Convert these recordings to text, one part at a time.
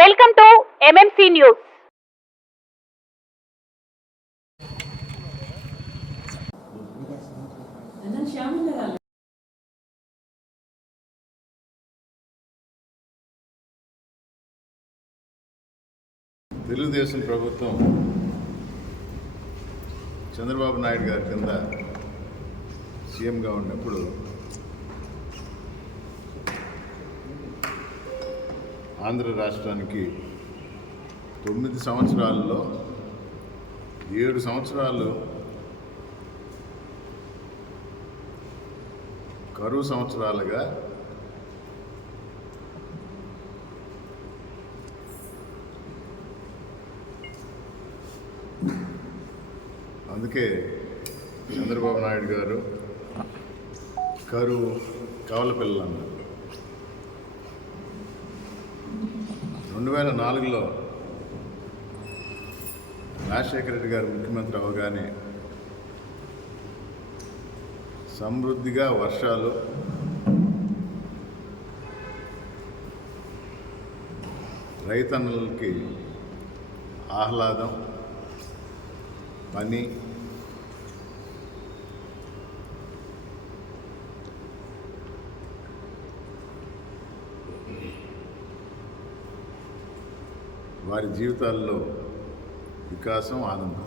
Welcome to MMC news. Telugu Desam ప్రభుత్వం చంద్రబాబు నాయుడు గారి కింద సీఎంగా ఉన్నప్పుడు ఆంధ్ర రాష్ట్రానికి 9 సంవత్సరాల్లో 7 సంవత్సరాలు కరువు సంవత్సరాలుగా అందుకే చంద్రబాబు నాయుడు గారు కరువు కవల పిల్లలు అన్నారు. 2004లో రాజశేఖర రెడ్డి గారు ముఖ్యమంత్రి అవగానే సమృద్ధిగా వర్షాలు, రైతన్నలకి ఆహ్లాదం, పని, వారి జీవితాల్లో వికాసం, ఆనందం.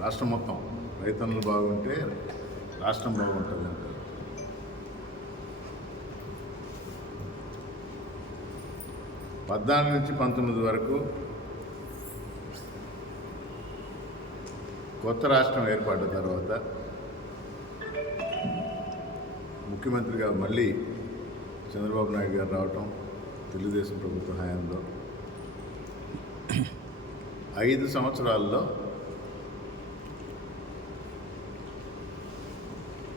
రాష్ట్రం మొత్తం రైతన్నులు బాగుంటే రాష్ట్రం బాగుంటుంది అంటారు. పద్నాలుగు నుంచి 19 వరకు కొత్త రాష్ట్రం ఏర్పడ్డ తర్వాత ముఖ్యమంత్రిగా మళ్ళీ చంద్రబాబు నాయుడు గారు రావటం తెలుగుదేశం ప్రభుత్వ హయాంలో 5 సంవత్సరాల్లో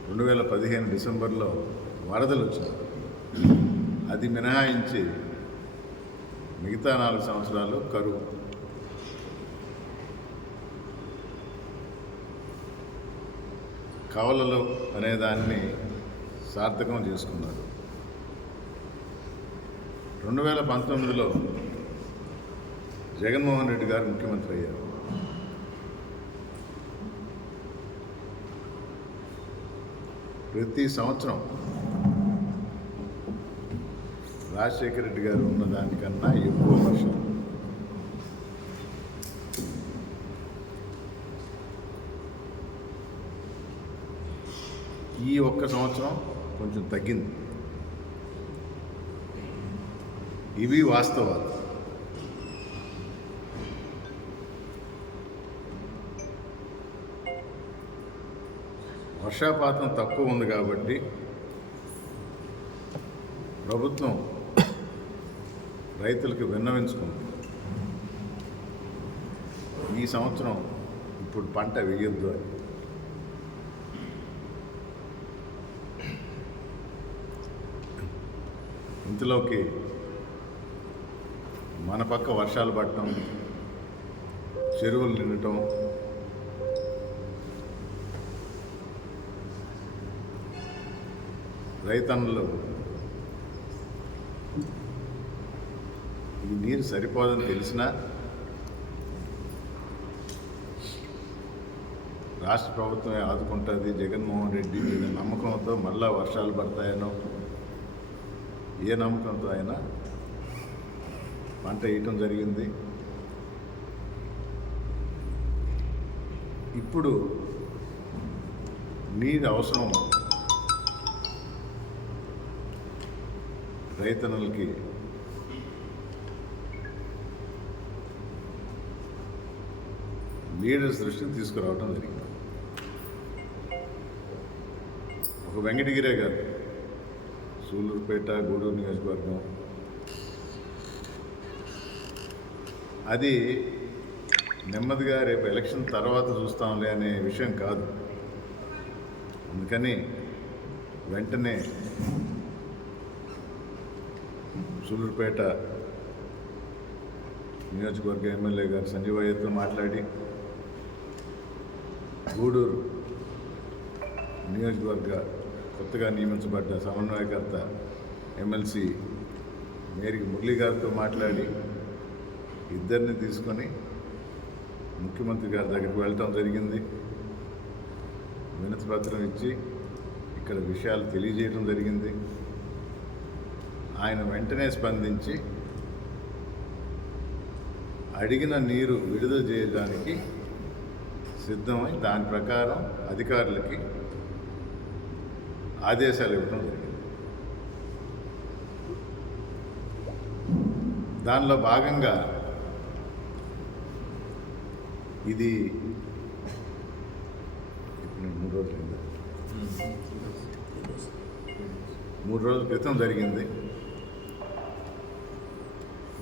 2015 డిసెంబర్లో వరదలు వచ్చాయి. అది మినహాయించి మిగతా 4 సంవత్సరాలు కరువు. కవలలు అనేదాన్ని సార్థకం చేసుకున్నారు. 2019లో జగన్మోహన్ రెడ్డి గారు ముఖ్యమంత్రి అయ్యారు. ప్రతి సంవత్సరం రాజశేఖర రెడ్డి గారు ఉన్న దానికన్నా ఎక్కువ వర్షాలు. ఈ ఒక్క సంవత్సరం కొంచెం తగ్గింది. ఇవి వాస్తవాలు. వర్షాపాతం తక్కువ ఉంది కాబట్టి ప్రభుత్వం రైతులకు విన్నవించుకుంది, ఈ సంవత్సరం ఇప్పుడు పంట వేయొద్దు అని. ఇంతలోకి మన పక్క వర్షాలు పడటం, చెరువులు నిండటం, రైతన్నులు ఈ నీరు సరిపోదని తెలిసినా రాష్ట్ర ప్రభుత్వమే ఆదుకుంటుంది, జగన్మోహన్ రెడ్డి మీద నమ్మకంతో మళ్ళా వర్షాలు పడతాయనో ఏ నమ్మకంతో అయినా పంట వేయటం జరిగింది. ఇప్పుడు నీరు అవసరం రైతన్నులకి. లీడర్స్ దృష్టికి తీసుకురావడం జరిగింది. ఒక వెంకటగిరే గారు, సూళ్ళూరుపేట, గూడూరు నియోజకవర్గం, అది నెమ్మదిగా రేపు ఎలక్షన్ తర్వాత చూస్తాంలే అనే విషయం కాదు. అందుకని వెంటనే సూళ్ళూరుపేట నియోజకవర్గ ఎమ్మెల్యే గారు సంజీవయ్యతో మాట్లాడి గూడూరు నియోజకవర్గ కొత్తగా నియమించబడ్డ సమన్వయకర్త ఎమ్మెల్సీ మేరీ మురళి గారితో మాట్లాడి ఇద్దరిని తీసుకొని ముఖ్యమంత్రి గారి దగ్గరికి వెళ్ళటం జరిగింది. వినతి పత్రం ఇచ్చి ఇక్కడ విషయాలు తెలియజేయడం జరిగింది. ఆయన వెంటనే స్పందించి అడిగిన నీరు విడుదల చేయడానికి సిద్ధమై దాని ప్రకారం అధికారులకి ఆదేశాలు ఇవ్వడం జరిగింది. దానిలో భాగంగా ఇది ఇప్పుడు 3 రోజుల క్రితం జరిగింది.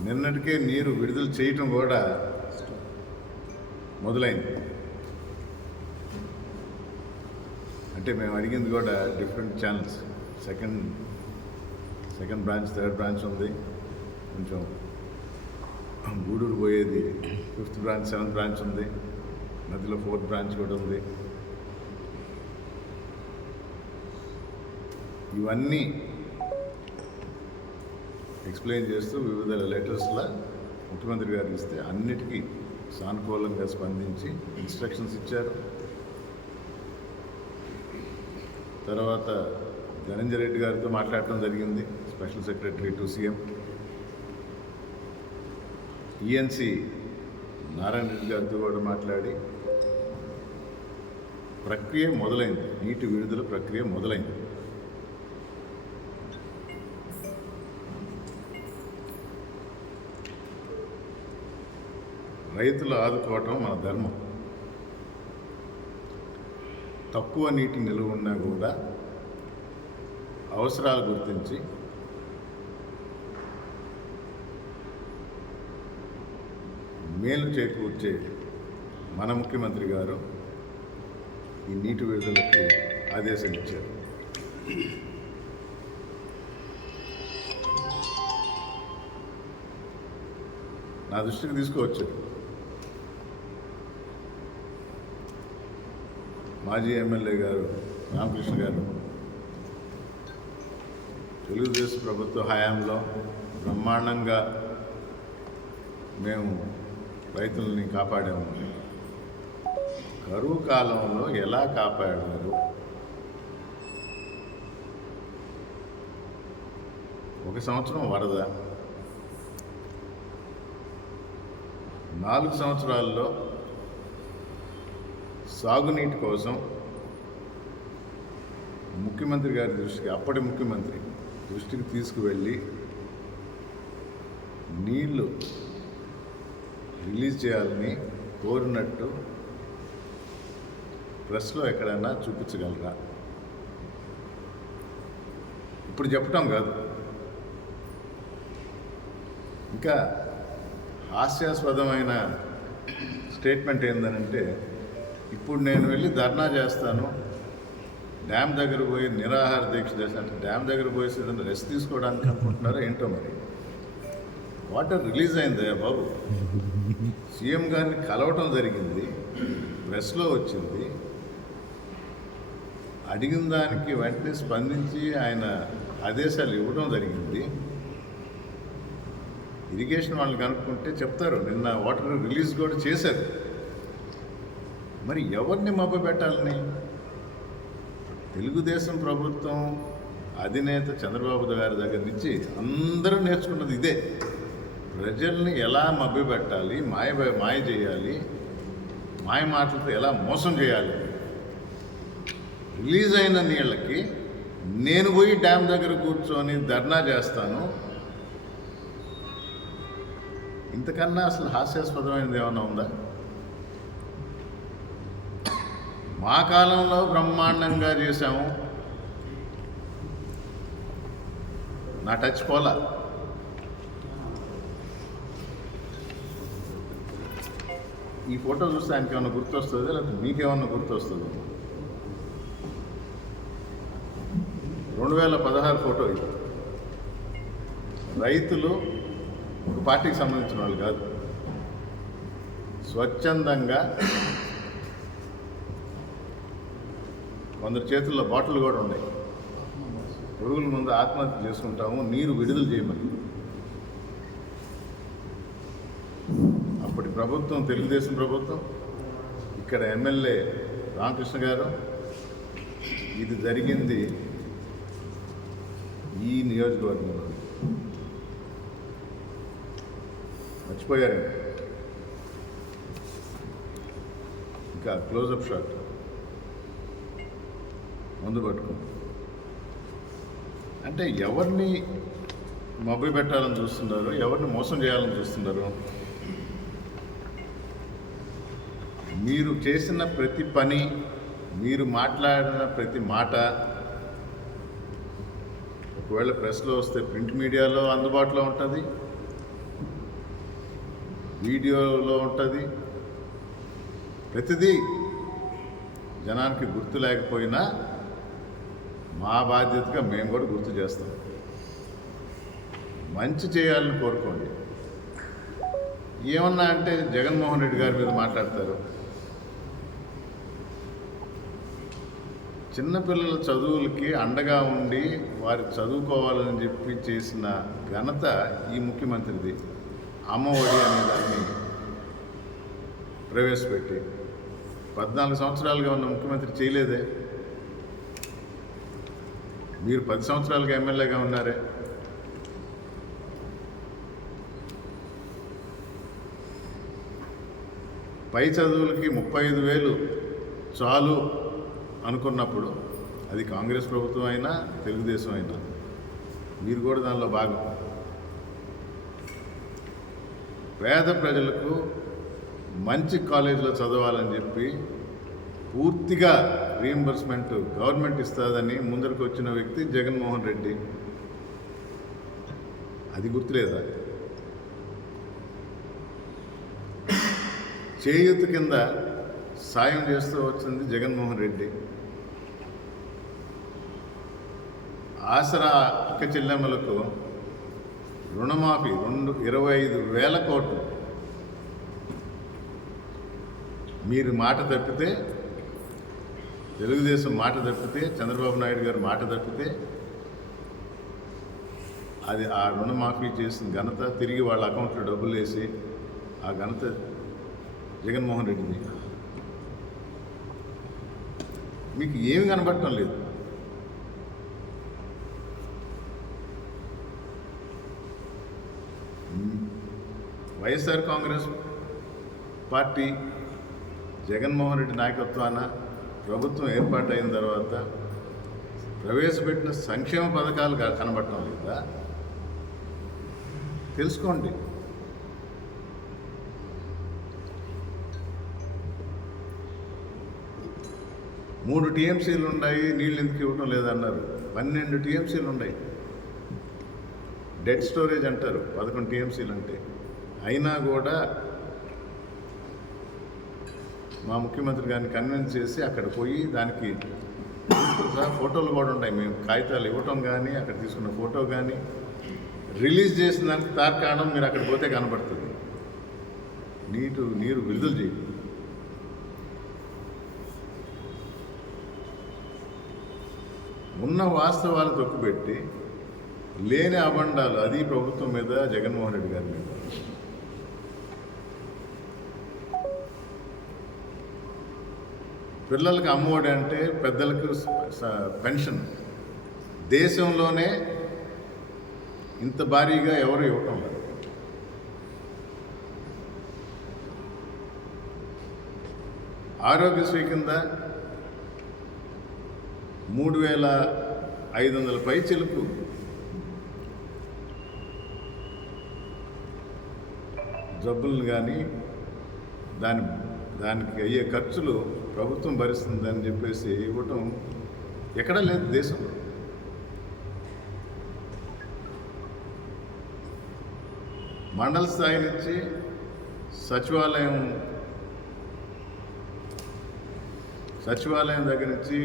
నిన్నటికే నీరు విడుదల చేయటం కూడా మొదలైంది. అంటే మేము అడిగింది కూడా different channels, second branch, third branch ఉంది, కొంచెం గూడూరు పోయేది 5th బ్రాంచ్, 7th బ్రాంచ్ ఉంది, మధ్యలో 4th బ్రాంచ్ కూడా ఉంది. ఇవన్నీ ఎక్స్ప్లెయిన్ చేస్తూ వివిధ లెటర్స్లో ముఖ్యమంత్రి గారికి ఇస్తే అన్నిటికీ సానుకూలంగా స్పందించి ఇన్స్ట్రక్షన్స్ ఇచ్చారు. తర్వాత ధనంజయ రెడ్డి గారితో మాట్లాడటం జరిగింది, special secretary to CM. ENC Narayana Reddy గారితో కూడా మాట్లాడి ప్రక్రియ మొదలైంది, నీటి విడుదల ప్రక్రియ మొదలైంది. రైతులు ఆదుకోవటం మన ధర్మం. తక్కువ నీటి నిలువ ఉన్నా కూడా అవసరాలు గుర్తించి మేలు చేకూర్చే మన ముఖ్యమంత్రి గారు ఈ నీటి విడుదలకి ఆదేశం ఇచ్చారు. నా దృష్టికి తీసుకువచ్చారు. మాజీ ఎమ్మెల్యే గారు రామకృష్ణ గారు తెలుగుదేశం ప్రభుత్వ హయాంలో బ్రహ్మాండంగా మేము రైతులని కాపాడాము. కరువు కాలంలో ఎలా కాపాడారు? ఒక సంవత్సరం వరద, 4 సంవత్సరాల్లో సాగునీటి కోసం ముఖ్యమంత్రి గారి దృష్టికి, అప్పటి ముఖ్యమంత్రి దృష్టికి తీసుకువెళ్ళి నీళ్లు రిలీజ్ చేయాలని కోరినట్టు ప్రెస్లో ఎక్కడైనా చూపించగలరా? ఇప్పుడు చెప్పటం కాదు. ఇంకా హాస్యాస్పదమైన స్టేట్మెంట్ ఏంటంటే, ఇప్పుడు నేను వెళ్ళి ధర్నా చేస్తాను, డ్యామ్ దగ్గర పోయి నిరాహార దీక్ష చేస్తాను. డ్యామ్ దగ్గర పోయేసి ఏదైనా రెస్ట్ తీసుకోవడానికి అనుకుంటున్నారో ఏంటో మరి. వాటర్ రిలీజ్ అయిందా బాబు? సీఎం గారిని కలవటం జరిగింది, ప్రెస్లో వచ్చింది, అడిగిన దానికి వెంటనే స్పందించి ఆయన ఆదేశాలు ఇవ్వడం జరిగింది. ఇరిగేషన్ వాళ్ళని కనుక్కుంటే చెప్తారు, నిన్న వాటర్ రిలీజ్ కూడా చేశారు. మరి ఎవరిని మభ్యపెట్టాలని? తెలుగుదేశం ప్రభుత్వం అధినేత చంద్రబాబు గారి దగ్గర నుంచి అందరూ నేర్చుకున్నది ఇదే. ప్రజల్ని ఎలా మభ్యపెట్టాలి, మాయ చేయాలి, మాయ మాటలతో ఎలా మోసం చేయాలి. రిలీజ్ అయిన నీళ్ళకి నేను పోయి డ్యామ్ దగ్గర కూర్చొని ధర్నా చేస్తాను, ఇంతకన్నా అసలు హాస్యాస్పదమైనది ఏమైనా ఉందా? మా కాలంలో బ్రహ్మాండంగా చేశాము, నా టచ్ పోలా. ఈ ఫోటో చూస్తే ఆయనకి ఏమన్నా గుర్తొస్తుంది, లేకపోతే మీకేమన్నా గుర్తొస్తుంది? 2016 ఫోటో ఇది. రైతులు ఒక పార్టీకి సంబంధించిన వాళ్ళు కాదు, స్వచ్ఛందంగా కొందరు చేతుల్లో బాటిల్ కూడా ఉన్నాయి. పురుగుల ముందు ఆత్మహత్య చేసుకుంటాము, నీరు విడుదల చేయమని. అప్పటి ప్రభుత్వం తెలుగుదేశం ప్రభుత్వం, ఇక్కడ ఎమ్మెల్యే రామకృష్ణ గారు. ఇది జరిగింది ఈ నియోజకవర్గంలో. మర్చిపోయారు ఇంకా క్లోజప్ షాట్ ముందు పట్టుకుంటాం. అంటే ఎవరిని మభ్య పెట్టాలని చూస్తున్నారు, ఎవరిని మోసం చేయాలని చూస్తున్నారు? మీరు చేసిన ప్రతి పని, మీరు మాట్లాడిన ప్రతి మాట ఒకవేళ ప్రెస్లో వస్తే ప్రింట్ మీడియాలో అందుబాటులో ఉంటుంది, వీడియోలో ఉంటుంది. ప్రతిదీ జనానికి గుర్తు లేకపోయినా మా బాధ్యతగా మేము కూడా గుర్తు చేస్తాం. మంచి చేయాలని కోరుకోండి. ఏమన్నా అంటే జగన్మోహన్ రెడ్డి గారి మీద మాట్లాడతారు. చిన్నపిల్లల చదువులకి అండగా ఉండి వారు చదువుకోవాలని చెప్పి చేసిన ఘనత ఈ ముఖ్యమంత్రిది. అమ్మఒడి అనే దాన్ని ప్రవేశపెట్టి 14 సంవత్సరాలుగా ఉన్న ముఖ్యమంత్రి చేయలేదే. మీరు 10 సంవత్సరాలుగా ఎమ్మెల్యేగా ఉన్నారే. పై చదువులకి 35,000 చాలు అనుకున్నప్పుడు, అది కాంగ్రెస్ ప్రభుత్వం అయినా తెలుగుదేశం అయినా, మీరు కూడా దానిలో భాగం. పేద ప్రజలకు మంచి కాలేజీలో చదవాలని చెప్పి పూర్తిగా రీఎంబర్స్మెంట్ గవర్నమెంట్ ఇస్తుందని ముందరికి వచ్చిన వ్యక్తి జగన్మోహన్ రెడ్డి. అది గుర్తులేదా? చేయూత కింద సాయం చేస్తూ వచ్చింది జగన్మోహన్ రెడ్డి. ఆసరా అక్క చెల్లెమ్మలకు రుణమాఫీ 25,000 కోట్లు. మీరు మాట తప్పితే, తెలుగుదేశం మాట తప్పితే, చంద్రబాబు నాయుడు గారు మాట తప్పితే, అది ఆ రుణమాఫీ చేసిన ఘనత, తిరిగి వాళ్ళ అకౌంట్లో డబ్బులు వేసి ఆ ఘనత జగన్మోహన్ రెడ్డిది. మీకు ఏమి కనబడటం లేదు. వైఎస్ఆర్ కాంగ్రెస్ పార్టీ జగన్మోహన్ రెడ్డి నాయకత్వాన ప్రభుత్వం ఏర్పాటైన తర్వాత ప్రవేశపెట్టిన సంక్షేమ పథకాలు కనబడటం లేదా? తెలుసుకోండి. మూడు టీఎంసీలు ఉన్నాయి, నీళ్ళు ఎందుకు ఇవ్వడం లేదన్నారు. 12 టీఎంసీలు ఉన్నాయి. డెడ్ స్టోరేజ్ అంటారు 11 టీఎంసీలు అంటే. అయినా కూడా మా ముఖ్యమంత్రి గారిని కన్విన్స్ చేసి అక్కడ పోయి దానికి ఫోటోలు కూడా ఉన్నాయి. మేము కాగితాలు ఇవ్వటం కానీ, అక్కడ తీసుకున్న ఫోటో కానీ, రిలీజ్ చేసిన దానికి తార్కాణం మీరు అక్కడ పోతే కనబడుతుంది. నీరు విడుదల చేయండి. ఉన్న వాస్తవాలు తొక్కుపెట్టి లేని అబండాలు, అది ప్రభుత్వం మీద, జగన్మోహన్ రెడ్డి గారి మీద. పిల్లలకు అమ్మఒడి అంటే, పెద్దలకు పెన్షన్. దేశంలోనే ఇంత భారీగా ఎవరు ఇవ్వటం లేదు. ఆరోగ్యశ్రీ కింద 3,500 పైచిలకు జబ్బులను కానీ దానికి అయ్యే ఖర్చులు ప్రభుత్వం భరిస్తుందని చెప్పేసి ఇవ్వటం ఎక్కడా లేదు దేశంలో. మండల స్థాయి నుంచి సచివాలయం దగ్గర నుంచి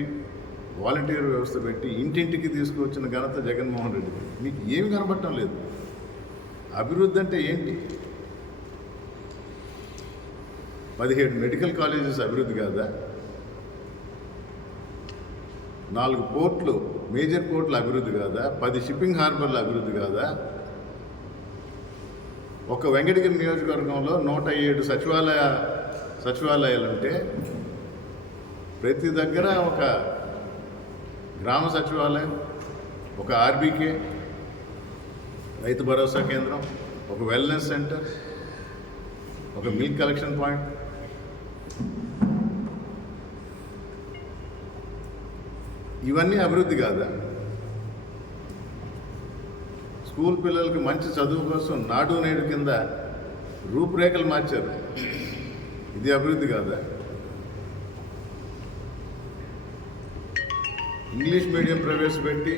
వాలంటీర్ వ్యవస్థ పెట్టి ఇంటింటికి తీసుకువచ్చిన ఘనత జగన్మోహన్ రెడ్డి. మీకు ఏమి కనబడటం లేదు. అభివృద్ధి అంటే ఏంటి? 17 మెడికల్ కాలేజెస్ అభివృద్ధి కాదా? 4 పోర్ట్లు, మేజర్ పోర్ట్లు అభివృద్ధి కాదా? 10 షిప్పింగ్ హార్బర్లు అభివృద్ధి కాదా? ఒక వెంకటగిరి నియోజకవర్గంలో 107 సచివాలయాలు ఉంటే ప్రతి దగ్గర ఒక గ్రామ సచివాలయం, ఒక ఆర్బీకే, రైతు భరోసా కేంద్రం, ఒక వెల్నెస్ సెంటర్, ఒక మిల్క్ కలెక్షన్ పాయింట్, ఇవన్నీ అభివృద్ధి కాదా? స్కూల్ పిల్లలకి మంచి చదువు కోసం నాడు నేడు కింద రూపురేఖలు మార్చారు. ఇది అభివృద్ధి కాదా? ఇంగ్లీష్ మీడియం ప్రవేశపెట్టి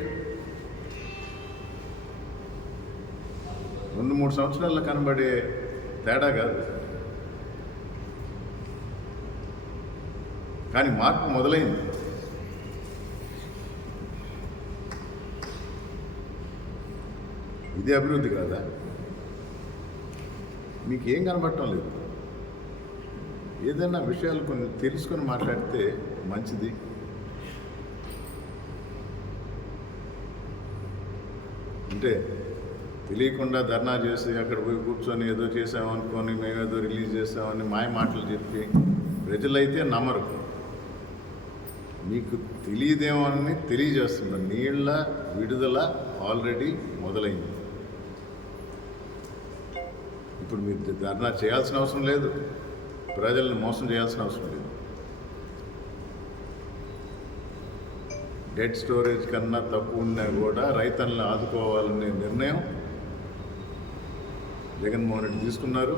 2-3 సంవత్సరాల్లో కనబడే తేడా కాదు. కానీ మార్పు మొదలైంది. ఇది అభివృద్ధి కాదా? మీకు ఏం కనబడటం లేదు. ఏదైనా విషయాలు కొన్ని తెలుసుకొని మాట్లాడితే మంచిది. అంటే తెలియకుండా ధర్నా చేసి అక్కడ పోయి కూర్చొని ఏదో చేసామనుకొని మేమేదో రిలీజ్ చేసామని మాయ మాటలు చెప్పి ప్రజలైతే నమ్మరు. మీకు తెలియదేమో అని తెలియజేస్తున్నారు. నీళ్ల విడుదల ఆల్రెడీ మొదలైంది. ఇప్పుడు మీరు ధర్నా చేయాల్సిన అవసరం లేదు, ప్రజలను మోసం చేయాల్సిన అవసరం లేదు. డెడ్ స్టోరేజ్ కన్నా తక్కువ ఉన్నా కూడా రైతులను ఆదుకోవాలనే నిర్ణయం జగన్మోహన్ రెడ్డి తీసుకున్నారు.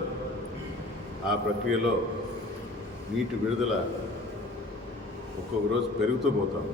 ఆ ప్రక్రియలో నీటి విడుదల ఒక్కొక్క రోజు పెరుగుతూ పోతాం.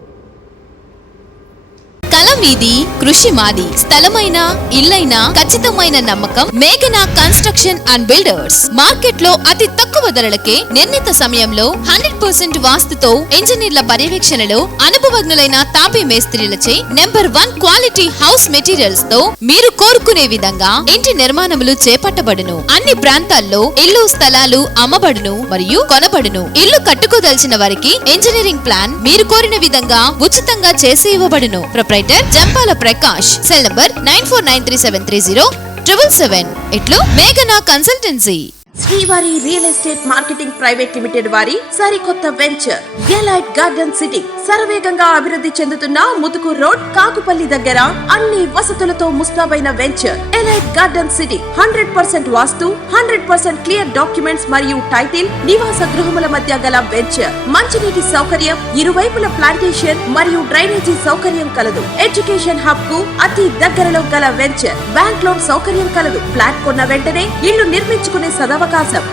కల మీది, కృషి మాది. స్థలమైన, ఇల్లైనా ఖచ్చితమైన నమ్మకం మేఘనా కన్స్ట్రక్షన్ అండ్ బిల్డర్స్. మార్కెట్ లో అతి తక్కువ ధరలకే నిర్ణీత సమయంలో 100% వాస్తుతో ఇంజనీర్ల పర్యవేక్షణలో అనుభవజ్ఞులైన తాపీ మేస్త్రీలచే నెంబర్ 1 క్వాలిటీ హౌస్ మెటీరియల్స్ తో మీరు కోరుకునే విధంగా ఇంటి నిర్మాణములు చేపట్టబడును. అన్ని ప్రాంతాల్లో ఇల్లు స్థలాలు అమ్మబడును మరియు కొనబడును. ఇల్లు కట్టుకోదలిచిన వారికి ఇంజనీరింగ్ ప్లాన్ మీరు కోరిన విధంగా ఉచితంగా చేసి ఇవ్వబడును. Proprietor Jampala Prakash. Cell number 9493307777. ఇట్లు మేఘనా consultancy. Srivari real estate marketing private limited వారి సరికొత్త వెంచర్ ఎలైట్ గార్డెన్ సిటీ. శరవేగంగా అభివృద్ధి చెందుతున్న ముతుకూర్ రోడ్, కాకుపల్లి దగ్గర అన్ని వసతులతో ముస్తాబైన వెంచర్ ఎలైట్ గార్డెన్ సిటీ. 100% వాస్తు, 100% క్లియర్ డాక్యుమెంట్స్ మరియు టైటిల్. నివాస గృహముల మధ్య గల వెంచర్. మంచినీటి సౌకర్యం, ఇరువైపుల ప్లాంటేషన్ మరియు డ్రైనేజీ సౌకర్యం కలదు. ఎడ్యుకేషన్ హబ్ కు అతి దగ్గరలో గల వెంచర్. బ్యాంక్ లోన్ సౌకర్యం కలదు. ఫ్లాట్ కొన్న వెంటనే ఇల్లు నిర్మించుకునే సదవకాశం.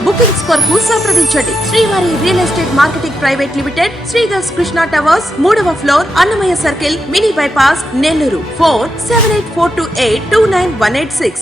బుకింగ్స్ కొరకు సంప్రదించండి. Srivari real estate marketing private limited, Sridhar's Krishna towers, 3వ floor, Annamayya circle, mini bypass, Nellore. 4784282986.